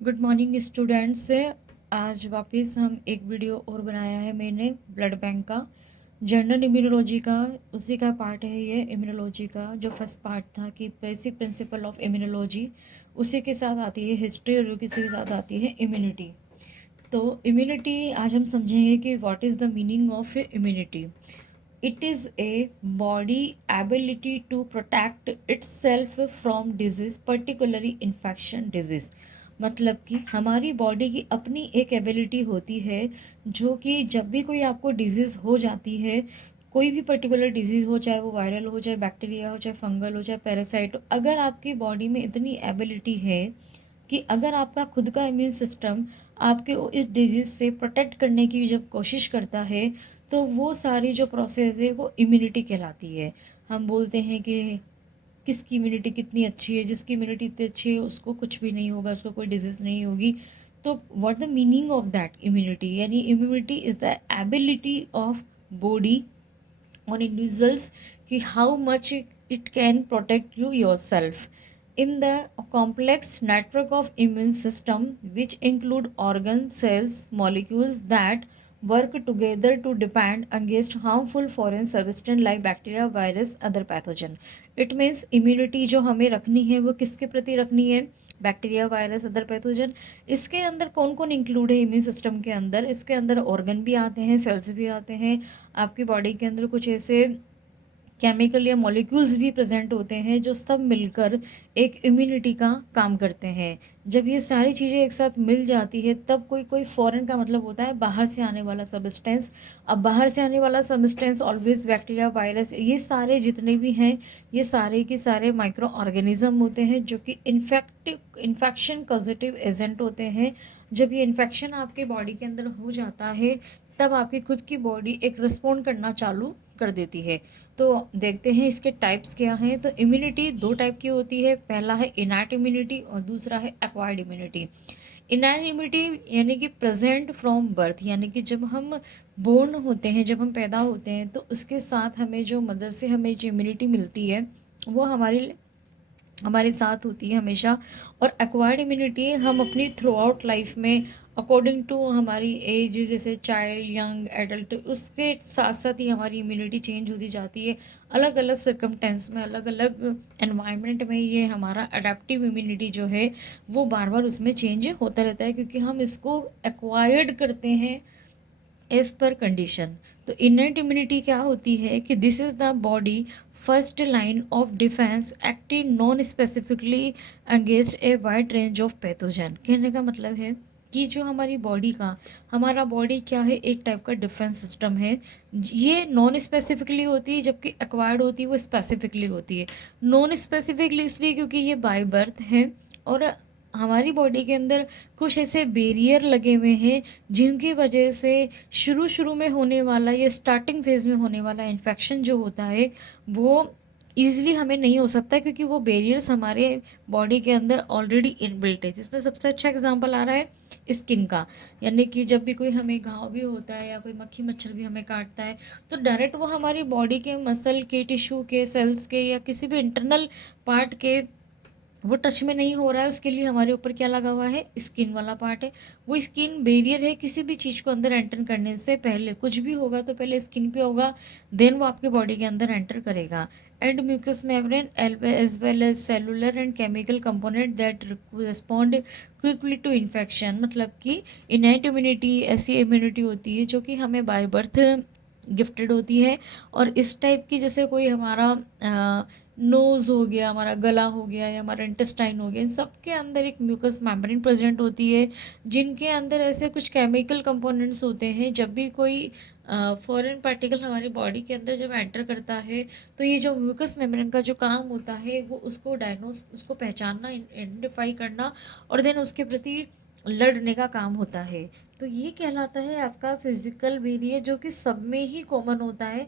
Good morning students. आज वापस हम एक वीडियो और बनाया है मैंने ब्लड बैंक का, जनरल इम्यूनोलॉजी का। उसी का पार्ट है ये इम्यूनोलॉजी का। जो फर्स्ट पार्ट था कि बेसिक प्रिंसिपल ऑफ इम्यूनोलॉजी, उसी के साथ आती है हिस्ट्री और उसी के साथ आती है इम्यूनिटी। तो इम्यूनिटी आज हम समझेंगे कि what is the meaning of immunity. It is a body ability to protect itself from disease, particularly infection disease. मतलब कि हमारी बॉडी की अपनी एक एबिलिटी होती है जो कि जब भी कोई आपको डिजीज़ हो जाती है, कोई भी पर्टिकुलर डिजीज़ हो, चाहे वो वायरल हो, चाहे बैक्टीरिया हो, चाहे फंगल हो, चाहे पैरासाइट हो, अगर आपकी बॉडी में इतनी एबिलिटी है कि अगर आपका खुद का इम्यून सिस्टम आपके इस डिजीज़ से प्रोटेक्ट करने की जब कोशिश करता है, तो वो सारी जो प्रोसेस है वो इम्यूनिटी कहलाती है। हम बोलते हैं कि किसकी इम्यूनिटी कितनी अच्छी है, जिसकी इम्यूनिटी इतनी अच्छी है उसको कुछ भी नहीं होगा, उसको कोई डिजीज़ नहीं होगी। तो what the meaning of that immunity, यानी immunity is the ability of body on individuals कि how much it can protect you yourself in the complex network of immune system, which include organ cells molecules that work together to defend against harmful foreign substance like bacteria virus other pathogen. It means immunity जो हमें रखनी है वो किसके प्रति रखनी है, bacteria virus other pathogen. इसके अंदर कौन कौन इंक्लूड है इम्यून सिस्टम के अंदर? इसके अंदर ऑर्गन भी आते हैं, सेल्स भी आते हैं, आपकी बॉडी के अंदर कुछ ऐसे केमिकल या मॉलिक्यूल्स भी प्रेजेंट होते हैं जो सब मिलकर एक इम्यूनिटी का काम करते हैं। जब ये सारी चीज़ें एक साथ मिल जाती है तब कोई कोई फॉरेन का मतलब होता है बाहर से आने वाला सब्सटेंस। अब बाहर से आने वाला सब्सटेंस ऑलवेज बैक्टीरिया वायरस, ये सारे जितने भी हैं ये सारे के सारे माइक्रो ऑर्गेनिज्म होते हैं जो कि इन्फेक्शन पॉजिटिव एजेंट होते हैं। जब ये इन्फेक्शन आपके बॉडी के अंदर हो जाता है तब आपकी खुद की बॉडी एक रिस्पॉन्ड करना चालू कर देती है। तो देखते हैं इसके टाइप्स क्या हैं। तो इम्यूनिटी दो टाइप की होती है, पहला है इनैट इम्यूनिटी और दूसरा है एक्वायर्ड इम्यूनिटी। इनैट इम्यूनिटी यानी कि प्रेजेंट फ्रॉम बर्थ, यानी कि जब हम बोर्न होते हैं, जब हम पैदा होते हैं तो उसके साथ हमें जो मदर से हमें जो इम्यूनिटी मिलती है वो हमारे साथ होती है हमेशा। और एक्वायर्ड इम्यूनिटी हम अपनी थ्रू आउट लाइफ में अकॉर्डिंग टू हमारी एज, जैसे चाइल्ड यंग एडल्ट, उसके साथ साथ ही हमारी इम्यूनिटी चेंज होती जाती है। अलग अलग सर्कमटेंस में, अलग अलग एनवायरनमेंट में ये हमारा अडेप्टिव इम्यूनिटी जो है वो बार बार उसमें चेंज होता रहता है, क्योंकि हम इसको एक्वायर्ड करते हैं एज पर कंडीशन। तो इननेट इम्यूनिटी क्या होती है कि this is the body first line of defence active non specifically against a wide range of pathogen. कहने का मतलब है कि जो हमारी बॉडी का, हमारा बॉडी क्या है, एक टाइप का डिफेंस सिस्टम है। ये नॉन स्पेसिफिकली होती है जबकि एक्वायर्ड होती है वो स्पेसिफिकली होती है। नॉन स्पेसिफिकली इसलिए क्योंकि ये बाय बर्थ है और हमारी बॉडी के अंदर कुछ ऐसे बैरियर लगे हुए हैं जिनकी वजह से शुरू शुरू में होने वाला या स्टार्टिंग फेज में होने वाला इन्फेक्शन जो होता है वो ईजिली हमें नहीं हो सकता, क्योंकि वो बैरियर्स हमारे बॉडी के अंदर ऑलरेडी इनबिल्ट है। जिसमें सबसे अच्छा एग्जांपल आ रहा है स्किन का, यानी कि जब भी कोई हमें घाव भी होता है या कोई मक्खी मच्छर भी हमें काटता है तो डायरेक्ट वो हमारी बॉडी के मसल के, टिश्यू के, सेल्स के या किसी भी इंटरनल पार्ट के वो टच में नहीं हो रहा है। उसके लिए हमारे ऊपर क्या लगा हुआ है, स्किन वाला पार्ट है। वो स्किन बैरियर है, किसी भी चीज़ को अंदर एंटर करने से पहले, कुछ भी होगा तो पहले स्किन पे होगा, देन वो आपके बॉडी के अंदर एंटर करेगा। And mucus membrane as well as cellular and chemical component that respond quickly to infection. मतलब कि इननेट इम्यूनिटी ऐसी इम्यूनिटी होती है जो कि हमें बाय बर्थ गिफ्टेड होती है। और इस टाइप की, जैसे कोई हमारा नोज़ हो गया, हमारा गला हो गया या हमारा इंटेस्टाइन हो गया, इन सब के अंदर एक म्यूकस मेम्ब्रेन प्रेजेंट होती है जिनके अंदर ऐसे कुछ केमिकल कंपोनेंट्स होते हैं। जब भी कोई फॉरेन पार्टिकल हमारी बॉडी के अंदर जब एंटर करता है तो ये जो म्यूकस मेम्ब्रेन का जो काम होता है वो उसको पहचानना, आइडेंटिफाई करना और देन उसके प्रति लड़ने का काम होता है। तो ये कहलाता है आपका फिजिकल बैरियर, जो कि सब में ही कॉमन होता है।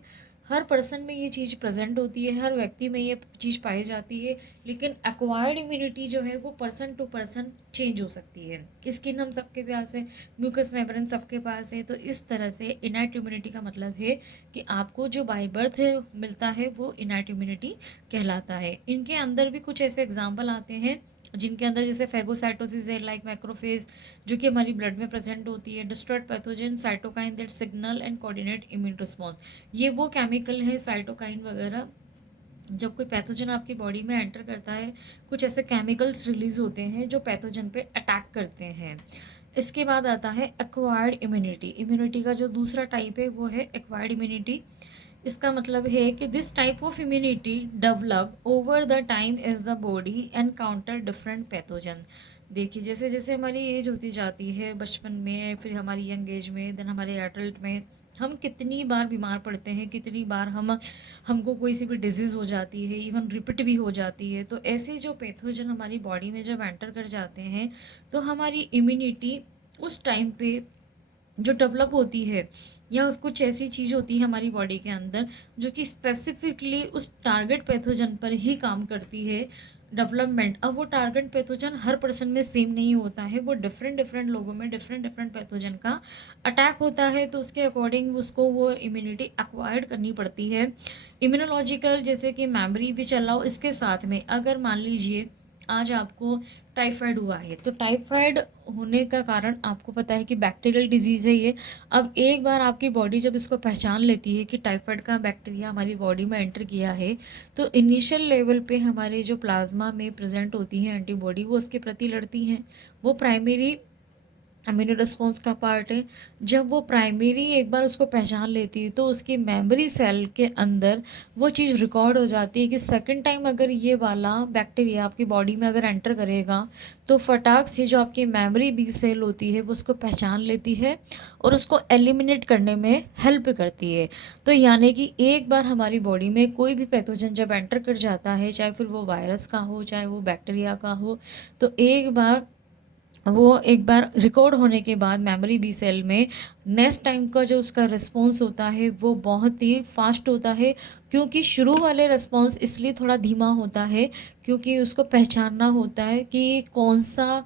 हर पर्सन में ये चीज़ प्रेजेंट होती है, हर व्यक्ति में ये चीज़ पाई जाती है। लेकिन एक्वायर्ड इम्यूनिटी जो है वो पर्सन टू पर्सन चेंज हो सकती है। स्किन हम सबके पास है, म्यूकस मेम्ब्रेन सबके पास है। तो इस तरह से इनैट इम्यूनिटी का मतलब है कि आपको जो बाय बर्थ है मिलता है वो इनैट इम्यूनिटी कहलाता है। इनके अंदर भी कुछ ऐसे एग्जाम्पल आते हैं जिनके अंदर जैसे फेगोसाइटोसिस है, लाइक मैक्रोफेज, जो कि हमारी ब्लड में प्रेजेंट होती है, destroyed pathogen, cytokine that signal and coordinate immune response. ये वो केमिकल है साइटोकाइन वगैरह, जब कोई पैथोजन आपकी बॉडी में एंटर करता है, कुछ ऐसे केमिकल्स रिलीज होते हैं जो पैथोजन पे अटैक करते हैं। इसके बाद आता है एक्वायर्ड इम्यूनिटी। इम्यूनिटी का जो दूसरा टाइप है वो है एक्वायर्ड इम्यूनिटी। इसका मतलब है कि this type of immunity develop over the time is the body and counter different pathogen. देखिए, जैसे जैसे हमारी एज होती जाती है, बचपन में, फिर हमारी यंग एज में, देन हमारे एडल्ट में, हम कितनी बार बीमार पड़ते हैं, कितनी बार हमको कोई सी भी डिजीज़ हो जाती है, इवन रिपीट भी हो जाती है। तो ऐसे जो पैथोजन हमारी बॉडी में जब एंटर कर जाते हैं, तो हमारी इम्यूनिटी उस टाइम पे जो डेवलप होती है, या उस कुछ ऐसी चीज़ होती है हमारी बॉडी के अंदर जो कि स्पेसिफिकली उस टारगेट पैथोजन पर ही काम करती है, डेवलपमेंट। अब वो टारगेट पैथोजन हर पर्सन में सेम नहीं होता है, वो डिफरेंट डिफरेंट लोगों में डिफरेंट डिफरेंट पैथोजन का अटैक होता है, तो उसके अकॉर्डिंग उसको वो इम्यूनिटी एक्वायर्ड करनी पड़ती है। इम्यूनोलॉजिकल जैसे कि मेमोरी भी चल रहा हो, इसके साथ में अगर मान लीजिए आज आपको टाइफाइड हुआ है, तो टाइफाइड होने का कारण आपको पता है कि बैक्टीरियल डिजीज़ है ये। अब एक बार आपकी बॉडी जब इसको पहचान लेती है कि टाइफाइड का बैक्टीरिया हमारी बॉडी में एंटर किया है, तो इनिशियल लेवल पे हमारे जो प्लाज्मा में प्रेजेंट होती हैं एंटीबॉडी, वो उसके प्रति लड़ती हैं। वो प्राइमरी इम्यून रिस्पॉन्स का पार्ट है। जब वो प्राइमरी एक बार उसको पहचान लेती है, तो उसकी मेमोरी सेल के अंदर वो चीज़ रिकॉर्ड हो जाती है कि सेकंड टाइम अगर ये वाला बैक्टीरिया आपकी बॉडी में अगर एंटर करेगा, तो फटाक से जो आपकी मेमोरी बी सेल होती है वो उसको पहचान लेती है और उसको एलिमिनेट करने में हेल्प करती है। तो यानी कि एक बार हमारी बॉडी में कोई भी पैथोजन जब एंटर कर जाता है, चाहे फिर वो वायरस का हो, चाहे वो बैक्टीरिया का हो, तो एक बार रिकॉर्ड होने के बाद मेमोरी बी सेल में नेक्स्ट टाइम का जो उसका रिस्पॉन्स होता है वो बहुत ही फास्ट होता है। क्योंकि शुरू वाले रिस्पॉन्स इसलिए थोड़ा धीमा होता है, क्योंकि उसको पहचानना होता है कि कौन सा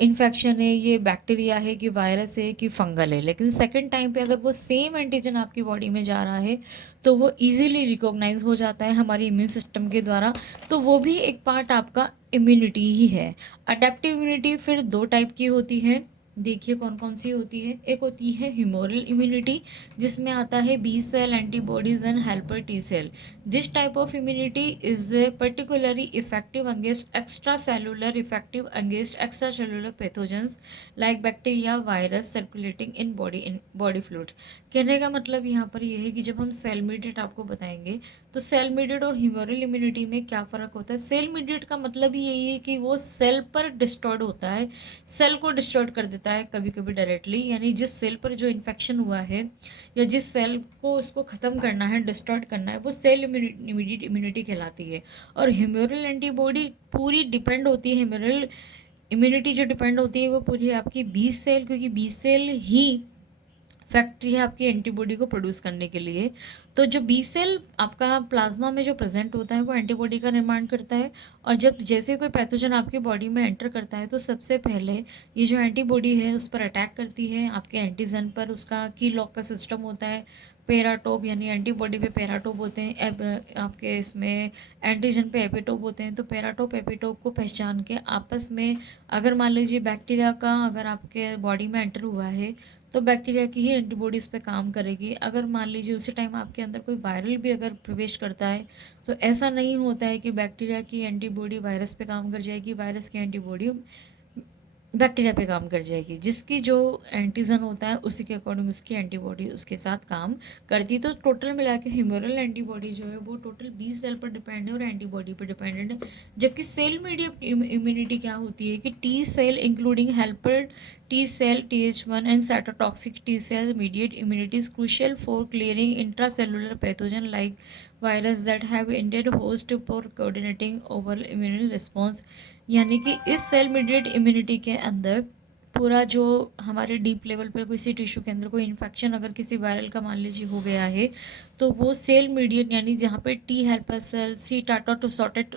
इन्फेक्शन है, ये बैक्टीरिया है कि वायरस है कि फंगल है। लेकिन सेकंड टाइम पे अगर वो सेम एंटीजन आपकी बॉडी में जा रहा है, तो वो इजीली रिकॉग्नाइज हो जाता है हमारी इम्यून सिस्टम के द्वारा। तो वो भी एक पार्ट आपका इम्यूनिटी ही है। अडेप्टिव इम्यूनिटी फिर दो टाइप की होती है। देखिए कौन कौन सी होती है। एक होती है ह्यूमोरल इम्यूनिटी, जिसमें आता है B cell, antibodies and helper T cell. This type of immunity is particularly effective against extracellular, effective against extracellular pathogens like bacteria, virus circulating in body fluid. कहने का मतलब यहाँ पर यह है कि जब हम सेल मीडिएट आपको बताएंगे, तो सेल मीडिएट और ह्यूमोरल इम्यूनिटी में क्या फ़र्क होता है। सेल मीडिएट का मतलब ही यही है कि वो सेल पर डिस्ट्रॉयड होता है, सेल को डिस्ट्रॉयड कर देता है कभी कभी डायरेक्टली, यानी जिस सेल पर जो इन्फेक्शन हुआ है या जिस सेल को उसको ख़त्म करना है, डिस्ट्रॉयड करना है, वो सेल इमीडिएट इम्यूनिटी कहलाती है। और ह्यूमोरल एंटीबॉडी पूरी डिपेंड होती है, ह्यूमोरल इम्यूनिटी जो डिपेंड होती है वो पूरी आपकी बी सेल, क्योंकि बी सेल ही फैक्ट्री है आपकी एंटीबॉडी को प्रोड्यूस करने के लिए। तो जो बी सेल आपका प्लाज्मा में जो प्रेजेंट होता है वो एंटीबॉडी का निर्माण करता है। और जब जैसे कोई पैथोजन आपकी बॉडी में एंटर करता है, तो सबसे पहले ये जो एंटीबॉडी है उस पर अटैक करती है, आपके एंटीजन पर। उसका की लॉक का सिस्टम होता है, पेराटोप, यानी एंटीबॉडी पे पेराटोप होते हैं, आपके इसमें एंटीजन पे एपिटोप होते हैं। तो पेराटोप एपिटोप को पहचान के आपस में, अगर मान लीजिए बैक्टीरिया का अगर आपके बॉडी में एंटर हुआ है, तो बैक्टीरिया की ही एंटीबॉडीज़ पे काम करेगी। अगर मान लीजिए उसी टाइम आपके अंदर कोई वायरल भी अगर प्रवेश करता है, तो ऐसा नहीं होता है कि बैक्टीरिया की एंटीबॉडी वायरस पे काम कर जाएगी, वायरस की एंटीबॉडी बैक्टीरिया पे काम कर जाएगी। जिसकी जो एंटीजन होता है उसी के अकॉर्डिंग उसकी एंटीबॉडी उसके साथ काम करती है। तो टोटल मिला के ह्यूमोरल एंटीबॉडी जो है वो टोटल बी सेल पर डिपेंड है और एंटीबॉडी पर डिपेंडेंट है। जबकि सेल मीडियम इम्यूनिटी क्या होती है कि T cell including helper T cell, TH1 and cytotoxic T cell mediate immunity is crucial for clearing intracellular pathogen like virus that have invaded host for coordinating over immune response. यानी कि इस cell mediate immunity के अंदर पूरा जो हमारे deep level पर किसी टिश्यू के अंदर कोई इन्फेक्शन अगर किसी वायरल का मान लीजिए हो गया है, तो वो सेल मीडिएट यानी जहाँ पे टी हेल्पर सेल, सी टाटोसॉटेट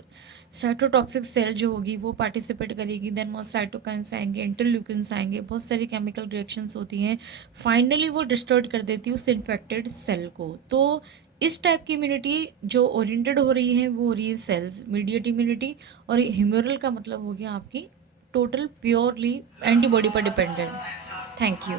साइटोटॉक्सिक सेल जो होगी वो पार्टिसिपेट करेगी। देन वो साइटोकाइंस आएंगे, इंटरल्यूकिन्स आएंगे, बहुत सारी केमिकल रिएक्शंस होती हैं। फाइनली वो डिस्ट्रॉयड कर देती है उस इन्फेक्टेड सेल को। तो इस टाइप की इम्यूनिटी जो ओरिएंटेड हो रही है वो हो रही है सेल्स मीडिएट इम्यूनिटी, और ह्यूमरल का मतलब हो गया आपकी टोटल प्योरली एंटीबॉडी पर डिपेंडेंट। Thank you.